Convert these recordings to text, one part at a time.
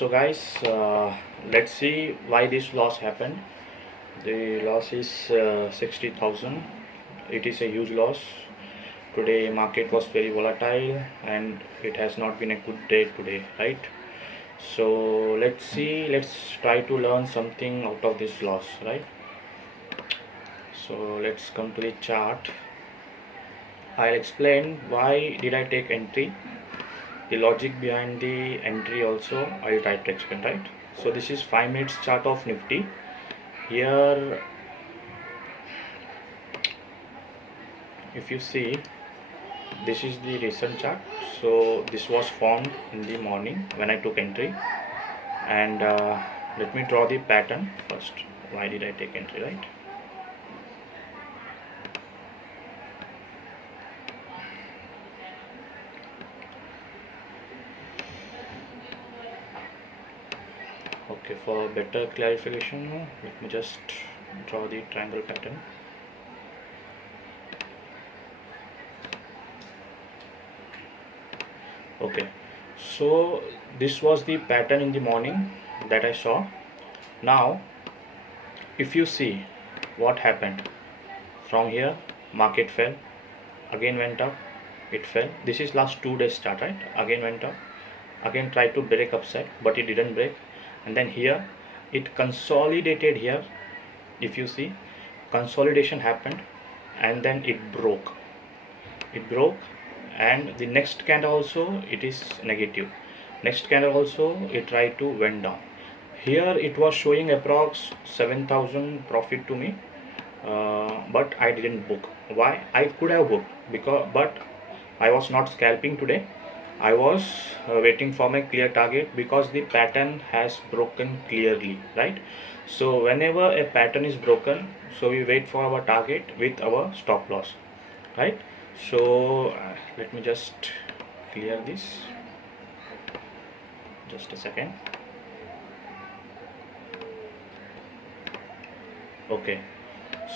So guys, let's see why this loss happened. The loss is 60,000. It is a huge loss. Today market was very volatile and it has not been a good day today, right? So let's try to learn something out of this loss, right? So let's come to the chart. I'll explain why did I take entry, the logic behind the entry also I'll try to explain, right? So this is 5 minutes chart of Nifty. Here if you see, this is the recent chart. So this was formed in the morning when I took entry, and let me draw the pattern first. Why did I take entry, right? Okay, for better clarification, let me just draw the triangle pattern. Okay, so this was the pattern in the morning that I saw. Now if you see what happened from here, market fell, again went up, it fell. This is last 2 days chart, right? Again went up, again tried to break upside, but it didn't break, and then here it consolidated here. If you see, consolidation happened and then it broke, and the next candle also it is negative. Next candle also it tried to went down. Here it was showing approx 7,000 profit to me, but I didn't book. Why? I could have booked, but I was not scalping today. I was waiting for my clear target because the pattern has broken clearly, right? So whenever a pattern is broken, so we wait for our target with our stop loss, right? So let me just clear this, just a second. Okay,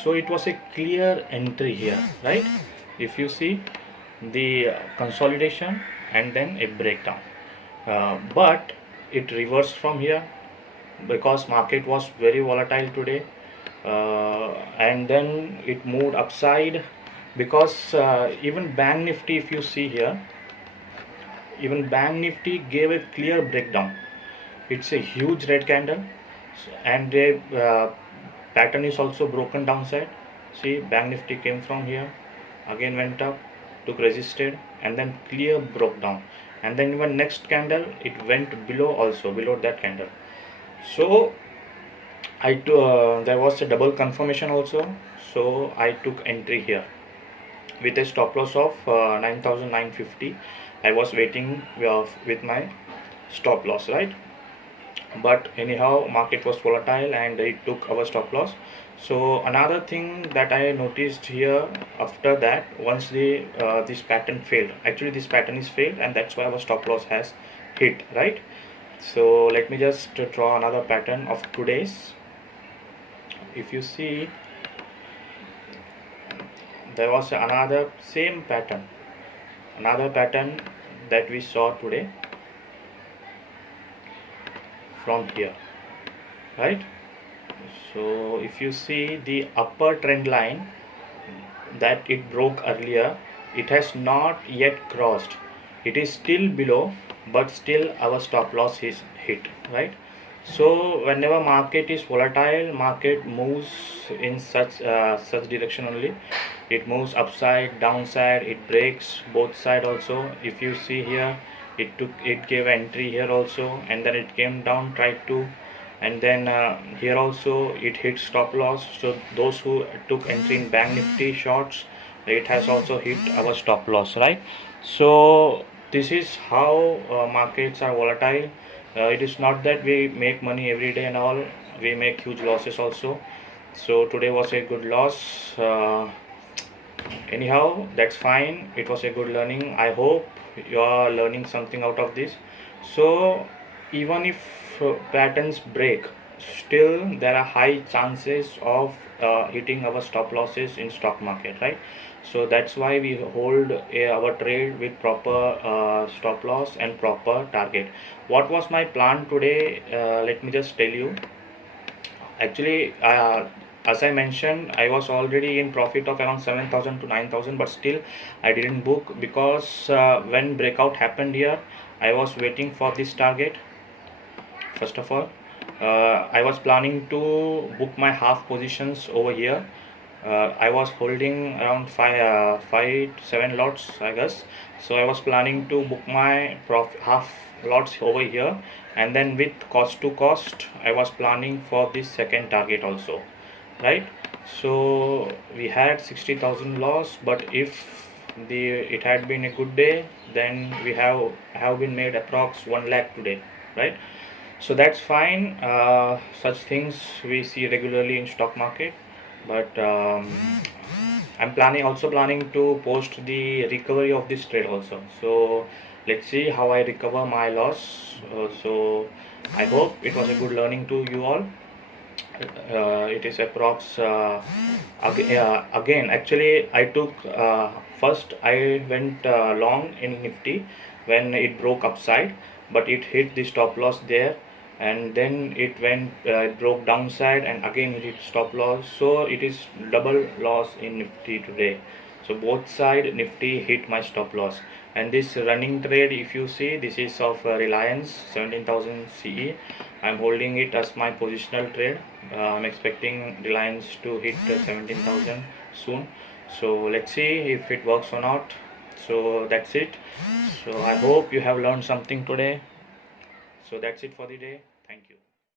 so it was a clear entry here, right? If you see the consolidation and then a breakdown, but it reversed from here because market was very volatile today, and then it moved upside because even Bank Nifty, if you see here, even Bank Nifty gave a clear breakdown. It's a huge red candle, and the pattern is also broken downside. See, Bank Nifty came from here, again went up, took resisted, and then clear broke down, and then even next candle it went below, also below that candle. So there was a double confirmation also, so I took entry here with a stop loss of 9,950. I was waiting with my stop loss, right? But anyhow market was volatile and it took our stop loss. So another thing that I noticed here, after that, once the this pattern failed, actually this pattern is failed, and that's why our stop loss has hit, right? So let me just draw another pattern of today's. If you see, there was another same pattern, another pattern that we saw today from here, right? So if you see the upper trend line that it broke earlier, it has not yet crossed. It is still below, but still our stop loss is hit, right? So whenever market is volatile, market moves in such direction only. It moves upside, downside, it breaks both side also. If you see here, it gave entry here also, and then it came down, tried to, and then here also it hit stop loss. So those who took entry in Bank Nifty shorts, it has also hit our stop loss, right? So this is how markets are volatile. It is not that we make money every day and all, we make huge losses also. So today was a good loss. Anyhow, that's fine, it was a good learning. I hope you are learning something out of this. So even if patterns break, still there are high chances of hitting our stop losses in stock market, right? So that's why we hold our trade with proper stop loss and proper target. What was my plan today? Let me just tell you. Actually, as I mentioned, I was already in profit of around 7,000 to 9,000, but still I didn't book because when breakout happened here, I was waiting for this target. First of all, I was planning to book my half positions over here. I was holding around five to seven lots, I guess. So I was planning to book my half lots over here, and then with cost to cost, I was planning for this second target also, right? So we had 60,000 loss, but if it had been a good day, then we have been made approx 1 lakh today, right? So that's fine. Such things we see regularly in stock market, but I'm also planning to post the recovery of this trade also. So let's see how I recover my loss. So I hope it was a good learning to you all. It is approx again, actually I took first I went long in Nifty when it broke upside, but it hit the stop loss there, and then it broke downside and again it hit stop loss, so it is double loss in Nifty today. So both side Nifty hit my stop loss. And this running trade, if you see, this is of Reliance 17,000 CE. I'm holding it as my positional trade. I'm expecting Reliance to hit 17,000 soon. So let's see if it works or not. So that's it. So I hope you have learned something today. So that's it for the day. Thank you.